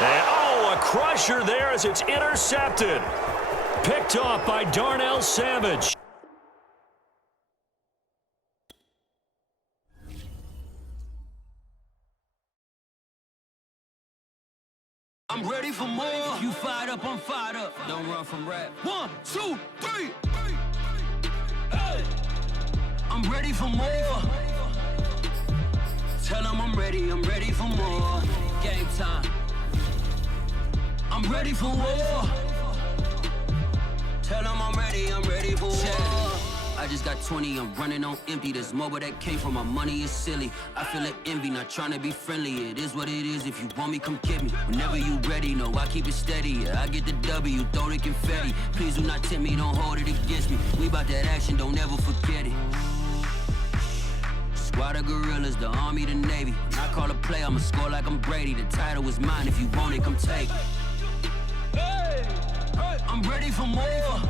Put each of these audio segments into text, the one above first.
And, oh, a crusher there as it's intercepted. Picked off by Darnell Savage. I'm ready for more. If you fired up, I'm fired up. Don't run from rap. 1, 2, 3. Hey. I'm ready for more. Tell them I'm ready for more. Game time. I'm ready for war. Tell them I'm ready for war. I just got 20, I'm running on empty. This mobile that came from my money is silly. I feel like envy, not trying to be friendly. It is what it is, if you want me, come get me. Whenever you ready, no, I keep it steady. Yeah, I get the W, throw the confetti. Please do not tempt me, don't hold it against me. We bout that action, don't ever forget it. Squad of gorillas, the army, the navy. When I call a play, I'ma score like I'm Brady. The title is mine, if you want it, come take it. Hey, I'm ready for more.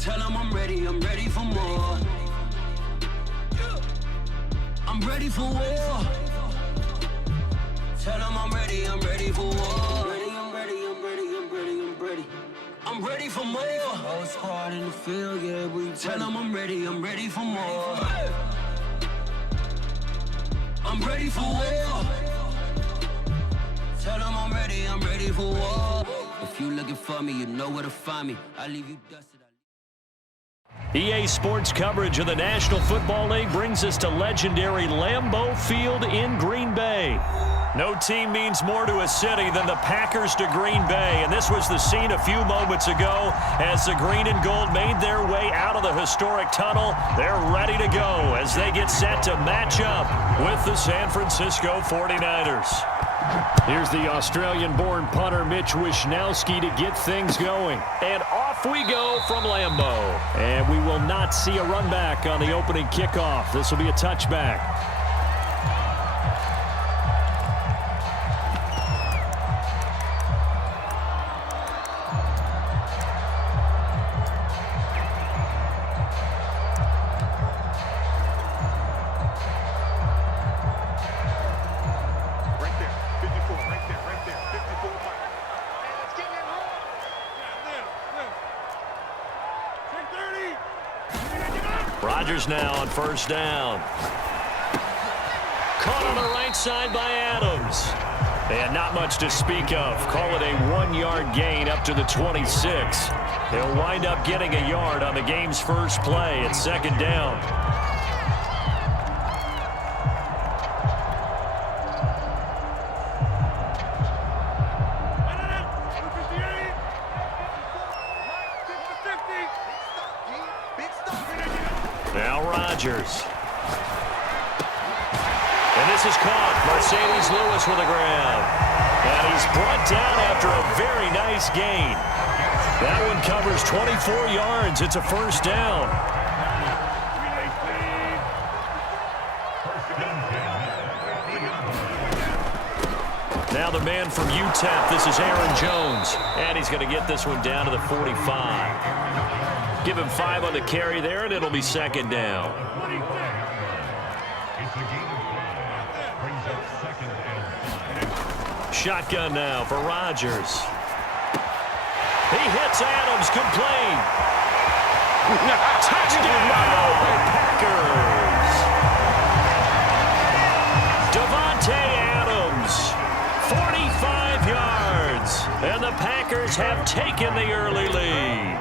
Tell them I'm ready for more. I'm ready for war. Tell them I'm ready for war. I'm ready. I'm ready for more. Whole squad in the field, yeah, we tell them I'm ready for more. I'm ready for war. Tell them I'm ready for war. If you looking for me, you know where to find me. I leave you dusted. EA Sports coverage of the National Football League brings us to legendary Lambeau Field in Green Bay. No team means more to a city than the Packers to Green Bay, and this was the scene a few moments ago as the green and gold made their way out of the historic tunnel. They're ready to go as they get set to match up with the San Francisco 49ers. Here's the Australian-born punter Mitch Wishnowsky to get things going. And off we go from Lambeau. And we will not see a run back on the opening kickoff. This will be a touchback. Rodgers now on first down. Caught on the right side by Adams. And not much to speak of. Call it a 1-yard gain up to the 26. He'll wind up getting a yard on the game's first play at second down. Now Rodgers. And this is caught. Mercedes Lewis with a grab. And he's brought down after a very nice gain. That one covers 24 yards. It's a first down. Now the man from UTEP, this is Aaron Jones. And he's going to get this one down to the 45. Give him 5 on the carry there, and it'll be second down. Shotgun now for Rodgers. He hits Adams, complete. Touchdown, Packers. Devontae Adams, 45 yards. And the Packers have taken the early lead.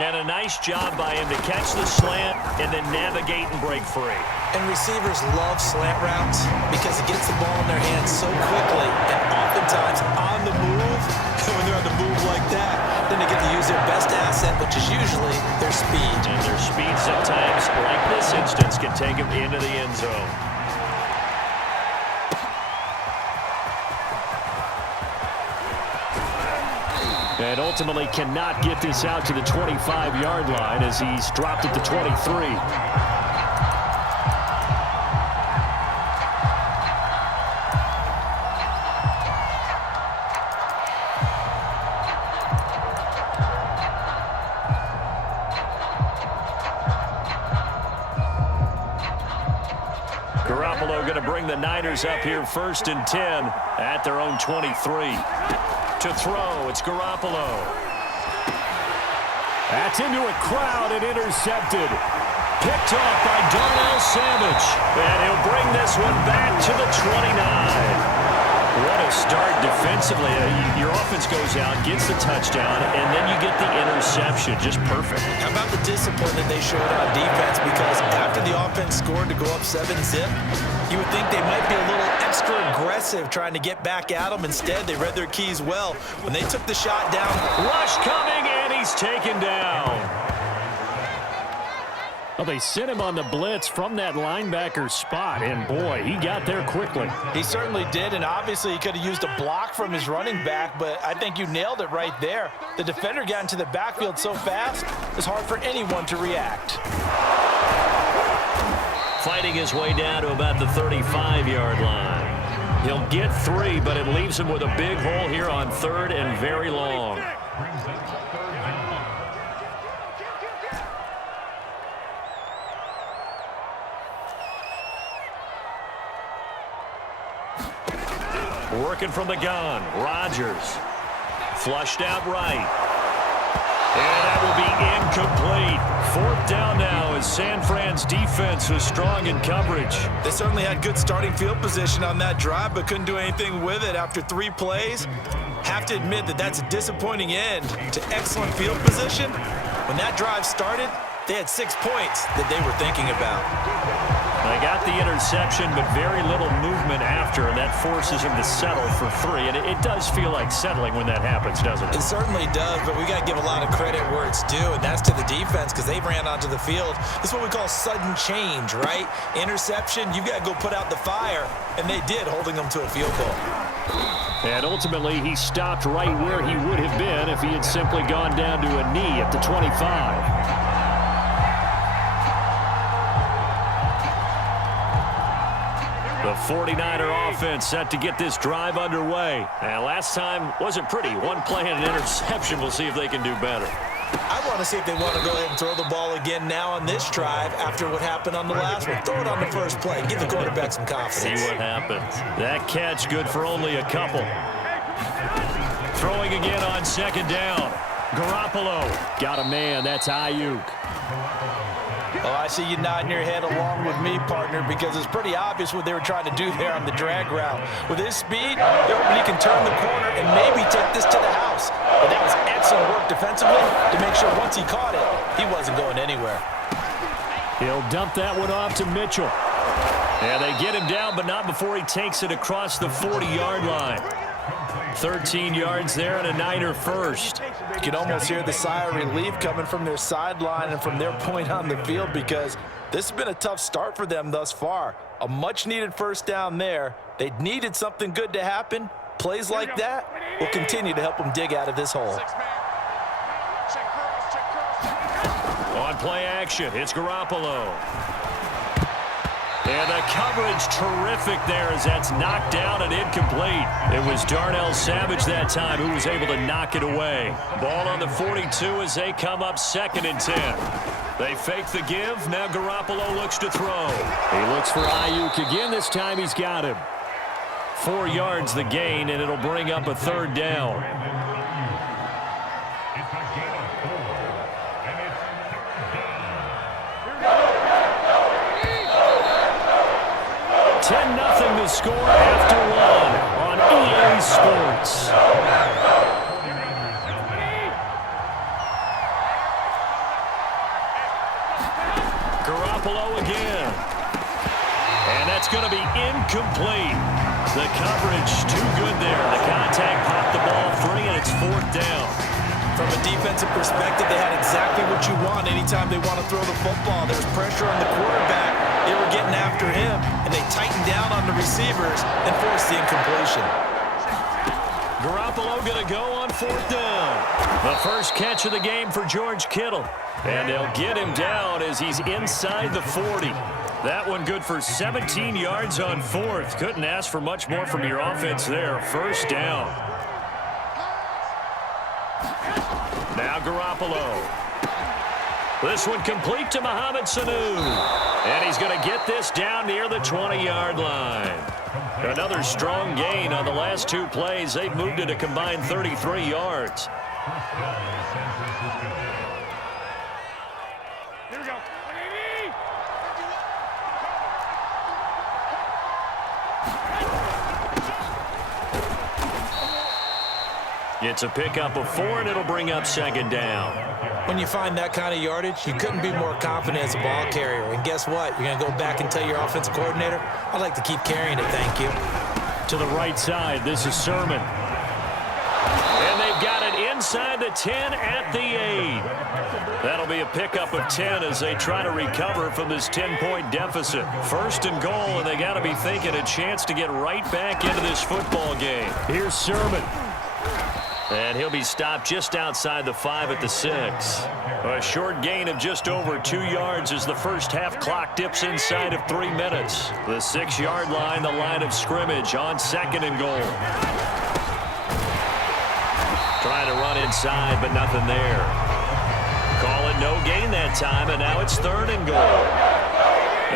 And a nice job by him to catch the slant and then navigate and break free. And receivers love slant routes because it gets the ball in their hands so quickly and oftentimes on the move. And when they're on the move like that, then they get to use their best asset, which is usually their speed. And their speed sometimes, like this instance, can take them into the end zone. And ultimately cannot get this out to the 25-yard line as he's dropped at the 23. Garoppolo going to bring the Niners up here 1st and 10 at their own 23. To throw, it's Garoppolo. That's into a crowd and intercepted. Picked off by Darnell Savage. And he'll bring this one back to the 29. What a start defensively. Your offense goes out, gets the touchdown, and then you get the interception. Just perfect. How about the discipline that they showed on defense? Because after the offense scored to go up 7-zip, you would think they might be a little extra aggressive trying to get back at them. Instead, they read their keys well. When they took the shot down, rush coming, and he's taken down. Well, they sent him on the blitz from that linebacker spot, and boy, he got there quickly. He certainly did, and obviously he could have used a block from his running back, but I think you nailed it right there. The defender got into the backfield so fast, it's hard for anyone to react. Fighting his way down to about the 35-yard line. He'll get 3, but it leaves him with a big hole here on 3rd and very long. Working from the gun, Rodgers. Flushed out right. And that will be incomplete. 4th down now as San Fran's defense was strong in coverage. They certainly had good starting field position on that drive, but couldn't do anything with it after 3 plays. Have to admit that that's a disappointing end to excellent field position. When that drive started, they had 6 points that they were thinking about. They got the interception, but very little movement after, and that forces him to settle for 3. And it does feel like settling when that happens, doesn't it? It certainly does, but we got to give a lot of credit where it's due, and that's to the defense because they ran onto the field. This is what we call sudden change, right? Interception, you got to go put out the fire, and they did, holding them to a field goal. And ultimately, he stopped right where he would have been if he had simply gone down to a knee at the 25. The 49er offense set to get this drive underway. And last time wasn't pretty. One play and an interception. We'll see if they can do better. I want to see if they want to go ahead and throw the ball again now on this drive after what happened on the last one. Throw it on the first play. Give the quarterback some confidence. See what happens. That catch good for only a couple. Throwing again on 2nd down. Garoppolo. Got a man. That's Ayuk. Oh, I see you nodding your head along with me, partner, because it's pretty obvious what they were trying to do there on the drag route. With his speed, he can turn the corner and maybe take this to the house. But that was excellent work defensively to make sure once he caught it, he wasn't going anywhere. He'll dump that one off to Mitchell. And they get him down, but not before he takes it across the 40-yard line. 13 yards there and a Niner first. You can almost hear the sigh of relief coming from their sideline and from their point on the field because this has been a tough start for them thus far. A much-needed first down there. They needed something good to happen. Plays like that will continue to help them dig out of this hole. On play action, it's Garoppolo. And the coverage terrific there as that's knocked down and incomplete. It was Darnell Savage that time who was able to knock it away. Ball on the 42 as they come up 2nd and 10. They fake the give. Now Garoppolo looks to throw. He looks for Ayuk again. This time he's got him. 4 yards the gain, and it'll bring up a 3rd down. 10-0 to score after 1 on EA Sports. Garoppolo again. And that's going to be incomplete. The coverage too good there. The contact popped the ball free, and it's 4th down. From a defensive perspective, they had exactly what you want anytime they want to throw the football. There's pressure on the quarterback. They were getting after him, and they tightened down on the receivers and forced the incompletion. Garoppolo going to go on 4th down. The first catch of the game for George Kittle. And they'll get him down as he's inside the 40. That one good for 17 yards on 4th. Couldn't ask for much more from your offense there. 1st down. Now Garoppolo. This one complete to Mohamed Sanu. And he's going to get this down near the 20-yard line. Another strong gain on the last two plays. They've moved it a combined 33 yards. Here we go. It's a pickup of 4, and it'll bring up second down. When you find that kind of yardage, you couldn't be more confident as a ball carrier. And guess what? You're going to go back and tell your offensive coordinator, I'd like to keep carrying it, thank you. To the right side, this is Sermon. And they've got it inside the 10 at the 8. That'll be a pickup of 10 as they try to recover from this 10-point deficit. First and goal, and they got to be thinking a chance to get right back into this football game. Here's Sermon. And he'll be stopped just outside the 5 at the 6. A short gain of just over 2 yards as the first half clock dips inside of 3 minutes. The 6-yard line, the line of scrimmage on second and goal. Trying to run inside, but nothing there. Call it no gain that time, and now it's third and goal.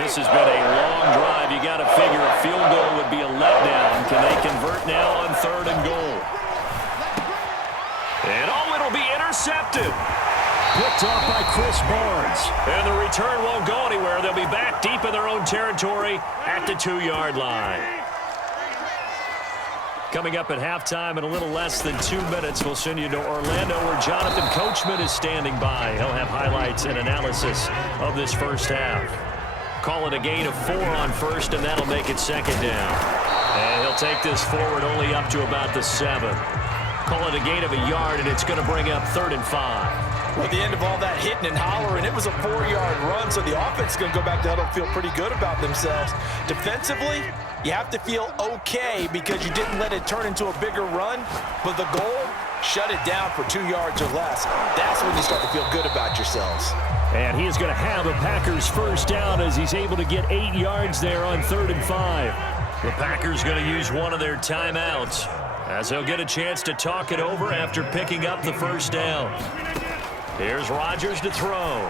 This has been a long drive. You got to figure a field goal would be a letdown. Can they convert now on third and goal? And it'll be intercepted. Picked off by Chris Barnes. And the return won't go anywhere. They'll be back deep in their own territory at the 2-yard line. Coming up at halftime in a little less than 2 minutes, we'll send you to Orlando where Jonathan Coachman is standing by. He'll have highlights and analysis of this first half. Call it a gain of 4 on first, and that'll make it second down. And he'll take this forward only up to about the 7. Call it a gain of a yard, and it's going to bring up third and 5. Well, at the end of all that hitting and hollering, it was a 4-yard run, so the offense is going to go back to huddle and feel pretty good about themselves. Defensively, you have to feel okay because you didn't let it turn into a bigger run, but the goal, shut it down for 2 yards or less. That's when you start to feel good about yourselves. And he is going to have a Packers first down as he's able to get 8 yards there on third and 5. The Packers going to use one of their timeouts as they'll get a chance to talk it over after picking up the first down. Here's Rodgers to throw.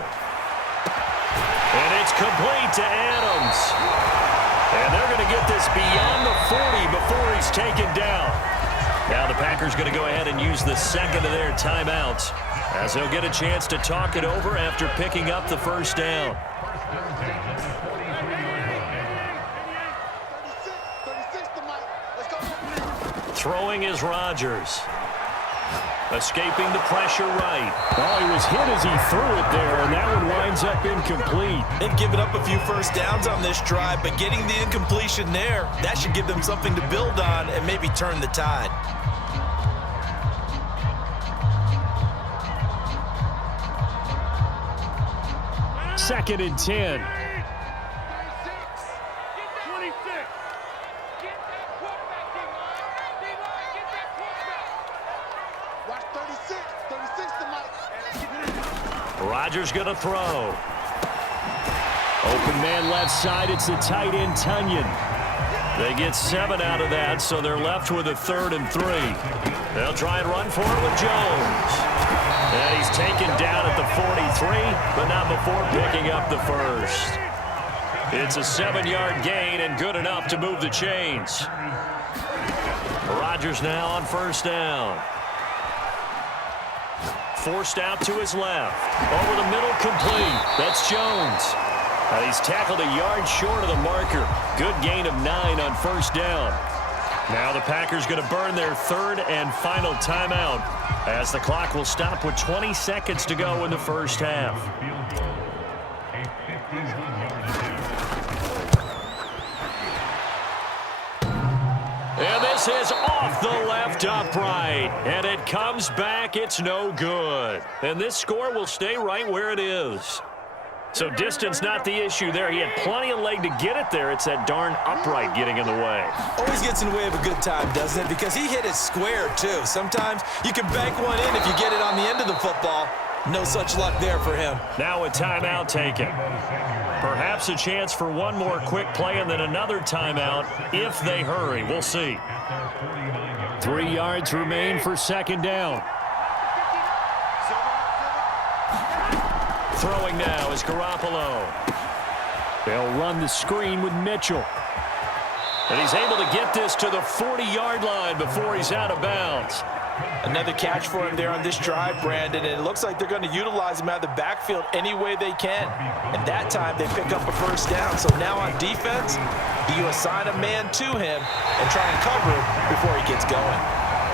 And it's complete to Adams. And they're going to get this beyond the 40 before he's taken down. Now the Packers going to go ahead and use the second of their timeouts as they'll get a chance to talk it over after picking up the first down. Throwing is Rodgers. Escaping the pressure right. Oh, he was hit as he threw it there, and that one winds up incomplete. They've given up a few first downs on this drive, but getting the incompletion there, that should give them something to build on and maybe turn the tide. Second and 10. Rodgers going to throw. Open man left side. It's the tight end, Tunyon. They get 7 out of that, so they're left with a 3rd and 3. They'll try and run for it with Jones. And he's taken down at the 43, but not before picking up the first. It's a 7-yard gain and good enough to move the chains. Rodgers now on first down. Forced out to his left. Over the middle, complete. That's Jones. He's tackled a yard short of the marker. Good gain of 9 on first down. Now the Packers going to burn their 3rd and final timeout as the clock will stop with 20 seconds to go in the first half. And this is off the left upright. And it comes back. It's no good. And this score will stay right where it is. So distance not the issue there. He had plenty of leg to get it there. It's that darn upright getting in the way. Always gets in the way of a good time, doesn't it? Because he hit it square, too. Sometimes you can bank one in if you get it on the end of the football. No such luck there for him. Now a timeout taken. Perhaps a chance for one more quick play and then another timeout if they hurry. We'll see. 3 yards remain for second down. Throwing now is Garoppolo. They'll run the screen with Mitchell. And he's able to get this to the 40-yard line before he's out of bounds. Another catch for him there on this drive, Brandon, and it looks like they're going to utilize him out of the backfield any way they can. And that time they pick up a first down. So now on defense, do you assign a man to him and try and cover him before he gets going?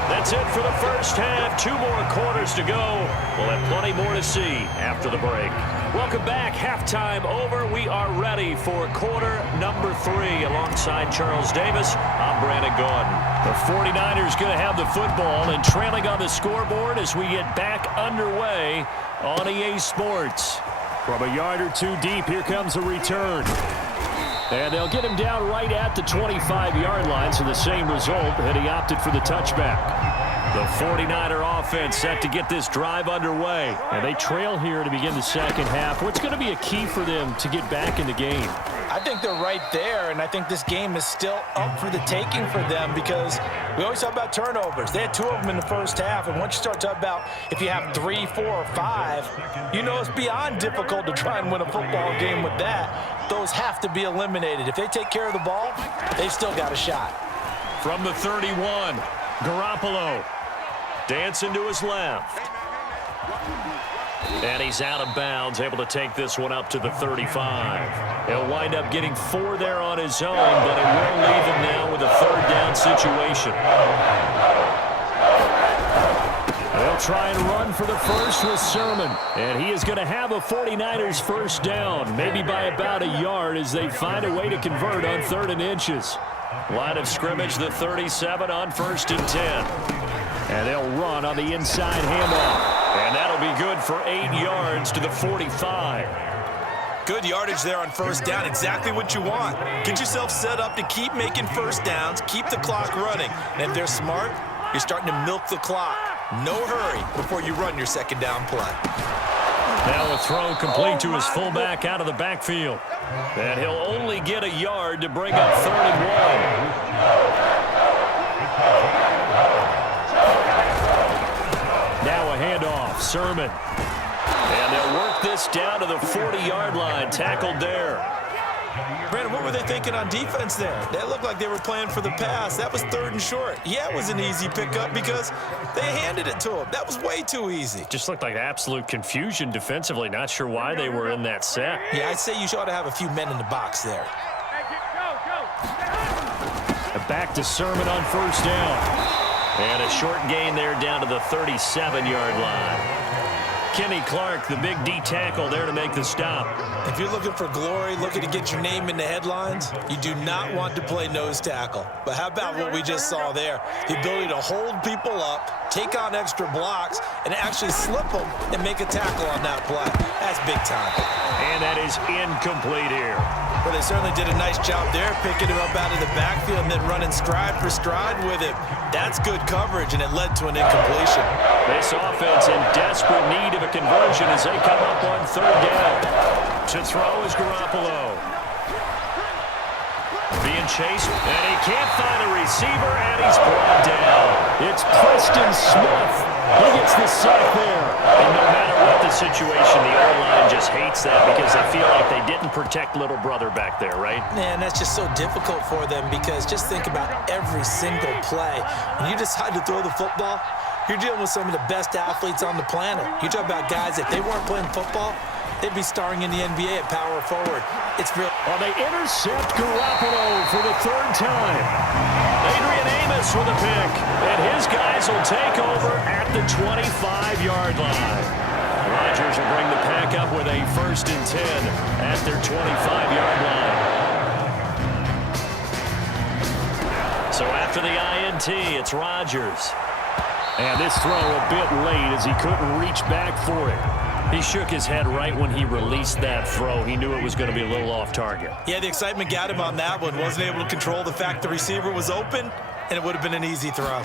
That's it for the first half. 2 more quarters to go. We'll have plenty more to see after the break. Welcome back. Halftime over. We are ready for quarter number 3. Alongside Charles Davis, I'm Brandon Gaudin. The 49ers going to have the football and trailing on the scoreboard as we get back underway on EA Sports. From a yard or two deep, here comes a return. And they'll get him down right at the 25-yard line, so the same result, and he opted for the touchback. The 49er offense set to get this drive underway. And they trail here to begin the second half. What's going to be a key for them to get back in the game? I think they're right there, and I think this game is still up for the taking for them because we always talk about turnovers. They had 2 of them in the first half, and once you start talking about if you have 3, 4, or 5, you know it's beyond difficult to try and win a football game with that. Those have to be eliminated. If they take care of the ball, they've still got a shot. From the 31, Garoppolo dancing to his left. And he's out of bounds, able to take this one up to the 35. He'll wind up getting 4 there on his own, but it will leave him now with a 3rd down situation. They'll try and run for the first with Sermon. And he is going to have a 49ers first down, maybe by about a yard as they find a way to convert on 3rd and inches. Line of scrimmage, the 37 on 1st and 10. And they'll run on the inside handoff. And that'll be good for 8 yards to the 45. Good yardage there on first down. Exactly what you want. Get yourself set up to keep making first downs, keep the clock running. And if they're smart, you're starting to milk the clock. No hurry before you run your second down play. Now a throw complete to his fullback out of the backfield. And he'll only get a yard to bring up 3rd and 1. Now a handoff, Sermon. And they'll work this down to the 40-yard line, tackled there. Brandon, what were they thinking on defense there? They looked like they were playing for the pass. That was 3rd and short. Yeah, it was an easy pickup because they handed it to him. That was way too easy. Just looked like absolute confusion defensively. Not sure why they were in that set. Yeah, I'd say you ought to have a few men in the box there. Back to Sermon on first down. And a short gain there down to the 37-yard line. Kenny Clark, the big D tackle there to make the stop. If you're looking for glory, looking to get your name in the headlines, you do not want to play nose tackle. But how about what we just saw there? The ability to hold people up, take on extra blocks, and actually slip them and make a tackle on that play. That's big time. And that is incomplete here. Well, they certainly did a nice job there, picking him up out of the backfield and then running stride for stride with him. That's good coverage, and it led to an incompletion. This offense in desperate need of a conversion as they come up on 3rd down. To throw is Garoppolo. Being chased, and he can't find a receiver, and he's brought down. It's Preston Smith. He gets the sack there. And no matter what the situation, the O-line just hates that because they feel like they didn't protect little brother back there, right? Man, that's just so difficult for them because just think about every single play. When you decide to throw the football, you're dealing with some of the best athletes on the planet. You talk about guys, if they weren't playing football, they'd be starring in the NBA at power forward. It's real. Well, they intercept Garoppolo for the 3rd time. Adrian Amos with a pick, and his guys will take over at the 25-yard line. Rodgers will bring the pack up with a 1st and 10 at their 25-yard line. So after the INT, it's Rodgers. And this throw a bit late as he couldn't reach back for it. He shook his head right when he released that throw. He knew it was going to be a little off target. Yeah, the excitement got him on that one. Wasn't able to control the fact the receiver was open, and it would have been an easy throw.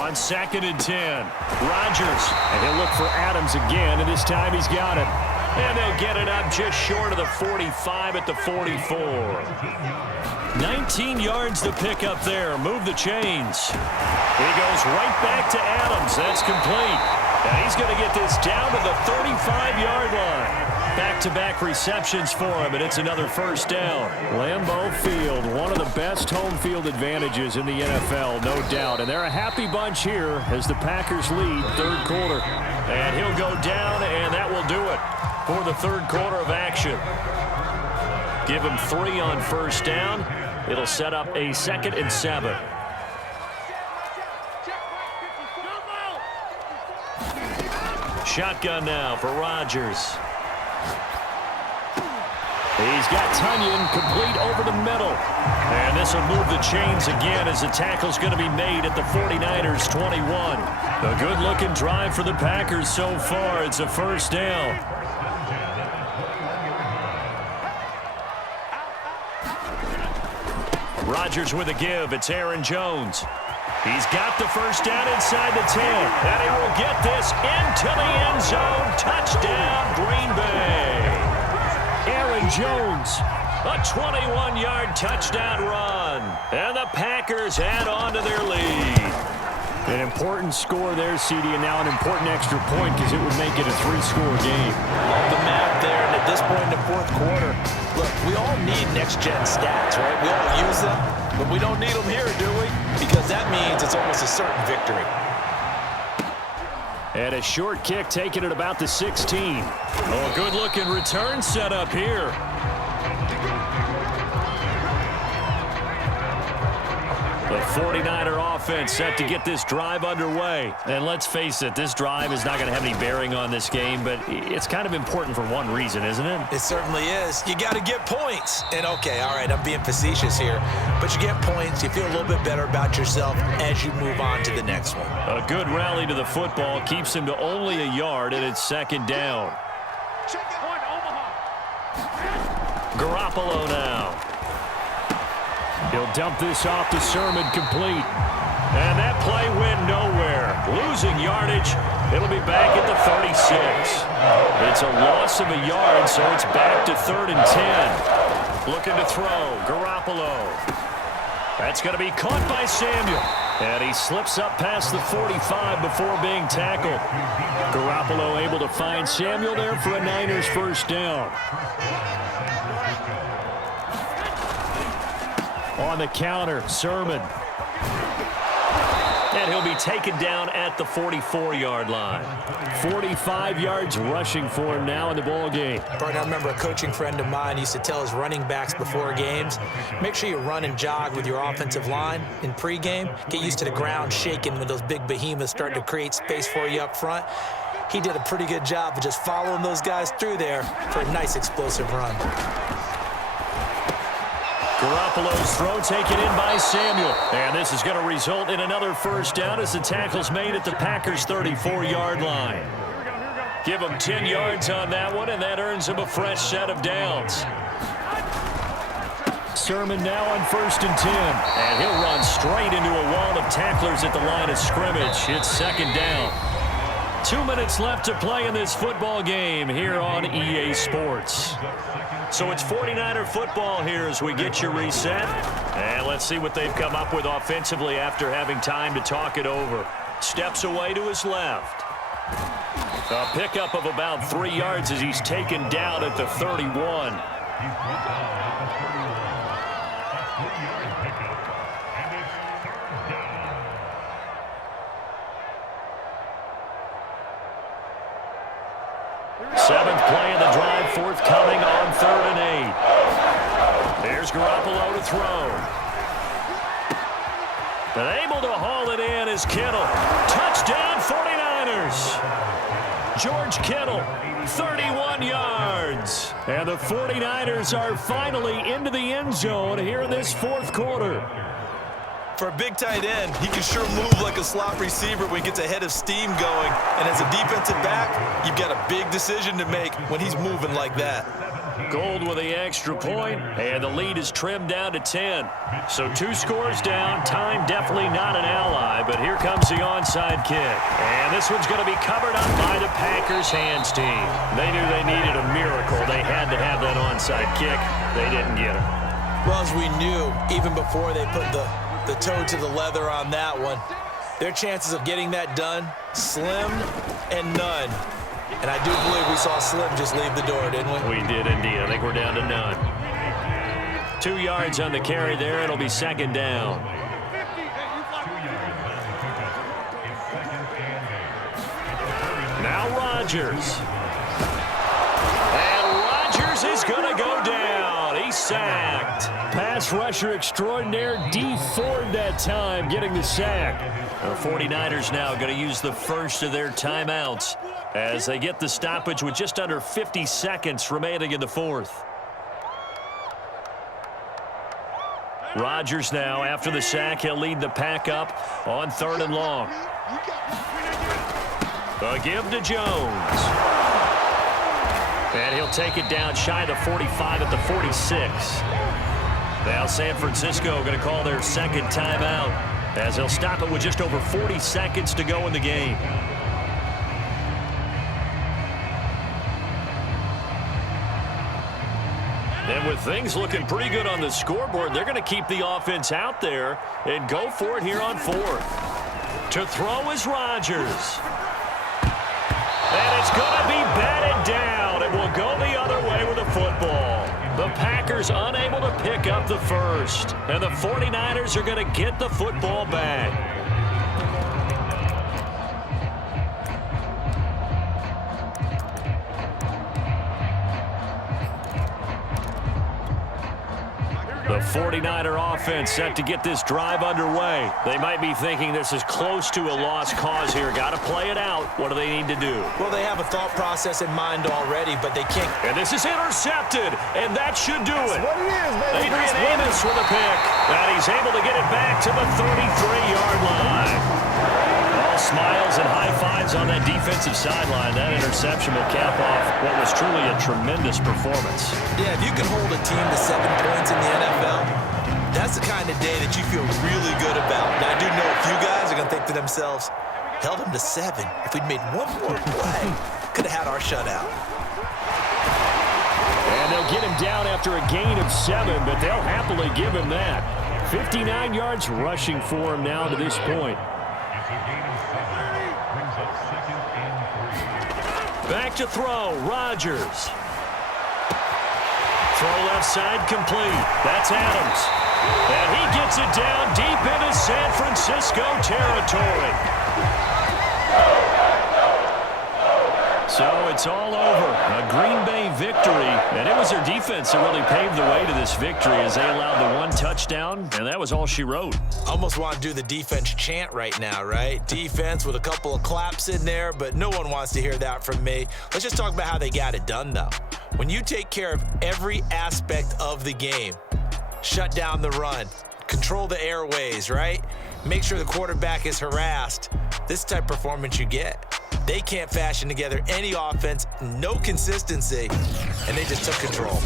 On 2nd and 10, Rodgers. And he'll look for Adams again, and this time he's got it. And they'll get it up just short of the 45 at the 44. 19 yards to pick up there. Move the chains. He goes right back to Adams. That's complete. And he's going to get this down to the 35-yard line. Back-to-back receptions for him, and it's another first down. Lambeau Field, one of the best home field advantages in the NFL, no doubt. And they're a happy bunch here as the Packers lead third quarter. And he'll go down, and that will do it for the third quarter of action. Give him 3 on first down. It'll set up a 2nd and 7. Shotgun now for Rodgers. He's got Tunyon complete over the middle. And this will move the chains again as the tackle's going to be made at the 49ers' 21. A good-looking drive for the Packers so far. It's a first down. Rodgers with a give. It's Aaron Jones. He's got the first down inside the 10. And he will get this into the end zone. Touchdown, Green Bay. Aaron Jones, a 21-yard touchdown run. And the Packers add on to their lead. An important score there, CD, and now an important extra point because it would make it a 3-score game. The math there, and at this point in the fourth quarter, look, we all need next-gen stats, right? We all use them, but we don't need them here, do we? Because that means it's almost a certain victory. And a short kick taken at about the 16. Oh, a good-looking return set up here. The 49er offense set to get this drive underway. And let's face it, this drive is not going to have any bearing on this game, but it's kind of important for one reason, isn't it? It certainly is. You got to get points. And, okay, all right, I'm being facetious here, but you get points, you feel a little bit better about yourself as you move on to the next one. A good rally to the football keeps him to only a yard, and it's 2nd down. Garoppolo now. He'll dump this off to Sermon, complete. And that play went nowhere. Losing yardage. It'll be back at the 36. It's a loss of a yard, so it's back to 3rd and 10. Looking to throw. Garoppolo. That's going to be caught by Samuel. And he slips up past the 45 before being tackled. Garoppolo able to find Samuel there for a Niners first down. On the counter, Sermon. And he'll be taken down at the 44-yard line. 45 yards rushing for him now in the ball game. Right, I remember a coaching friend of mine used to tell his running backs before games, make sure you run and jog with your offensive line in pregame. Get used to the ground shaking when those big behemoths start to create space for you up front. He did a pretty good job of just following those guys through there for a nice explosive run. Garoppolo's throw taken in by Samuel. And this is going to result in another first down as the tackle's made at the Packers' 34-yard line. Give him 10 yards on that one, and that earns him a fresh set of downs. Sermon now on 1st and 10. And he'll run straight into a wall of tacklers at the line of scrimmage. It's 2nd down. 2 minutes left to play in this football game here on EA Sports. So it's 49er football here as we get you reset. And let's see what they've come up with offensively after having time to talk it over. Steps away to his left. A pickup of about 3 yards as he's taken down at the 31. Seventh play of the drive, forthcoming on 3rd and 8. There's Garoppolo to throw. But able to haul it in is Kittle. Touchdown 49ers. George Kittle, 31 yards. And the 49ers are finally into the end zone here in this fourth quarter. For a big tight end, he can sure move like a slot receiver when he gets a head of steam going. And as a defensive back, you've got a big decision to make when he's moving like that. Gold with the extra point, and the lead is trimmed down to 10. So 2 scores down, time definitely not an ally, but here comes the onside kick. And this one's going to be covered up by the Packers hands team. They knew they needed a miracle. They had to have that onside kick. They didn't get it. Well, as we knew, even before they put the toe to the leather on that one, Their chances of getting that done, slim and none. And I do believe we saw Slim just leave the door, didn't we? We did indeed. I think we're down to none. 2 yards on the carry there. It'll be second down. Now Rodgers. And Rodgers is going to go down. He's sacked. Pass rusher extraordinaire, D Ford that time, getting the sack. The 49ers now going to use the first of their timeouts as they get the stoppage with just under 50 seconds remaining in the fourth. Rodgers now, after the sack, he'll lead the pack up on 3rd and long. A give to Jones. And he'll take it down shy of the 45 at the 46. Now San Francisco going to call their second timeout as they'll stop it with just over 40 seconds to go in the game. And with things looking pretty good on the scoreboard, they're going to keep the offense out there and go for it here on 4th. To throw is Rodgers. And it's going to be batted down. It will go the other way with the football. The Packers unable to pick up the first. And the 49ers are going to get the football back. The 49er offense set to get this drive underway. They might be thinking this is close to a lost cause here. Got to play it out. What do they need to do? Well, they have a thought process in mind already, but they can't. And this is intercepted, and that should do it. That's what it is, baby. Adrian Amos with a pick. And he's able to get it back to the 33-yard line. All smiles and high fives on that defensive sideline. That interception will cap off what was truly a tremendous performance. Yeah, if you can hold a team to 7 points in the NFL, that's the kind of day that you feel really good about. Now, I do know a few guys are going to think to themselves, held them to 7. If we'd made one more play, could have had our shutout. And they'll get him down after a gain of 7, but they'll happily give him that. 59 yards rushing for him now to this point. Back to throw, Rodgers. Throw left side complete. That's Adams. And he gets it down deep into San Francisco territory. So it's all over. A Green Bay victory. And it was their defense that really paved the way to this victory as they allowed the 1 touchdown, and that was all she wrote. Almost want to do the defense chant right now, right? Defense with a couple of claps in there, but no one wants to hear that from me. Let's just talk about how they got it done, though. When you take care of every aspect of the game, shut down the run, control the airways, right? Make sure the quarterback is harassed. This type of performance you get. They can't fashion together any offense, no consistency, and they just took control.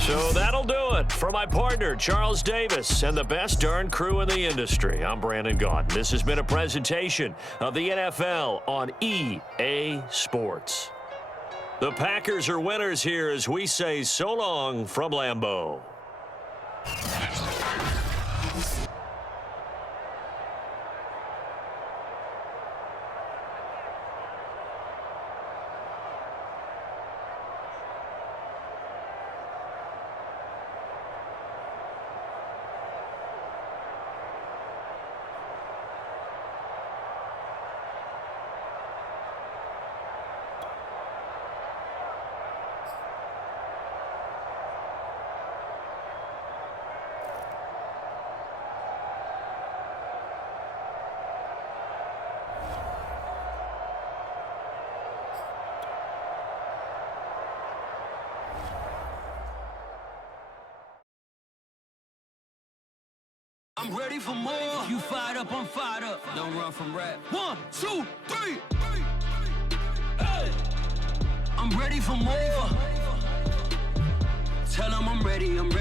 So that'll do it for my partner, Charles Davis, and the best darn crew in the industry. I'm Brandon Gaudin. This has been a presentation of the NFL on EA Sports. The Packers are winners here as we say so long from Lambeau. I'm ready for more. You fired up, I'm fired up. Don't run from rap. 1, 2, 3. Hey. I'm ready for more. Tell them I'm ready, I'm ready.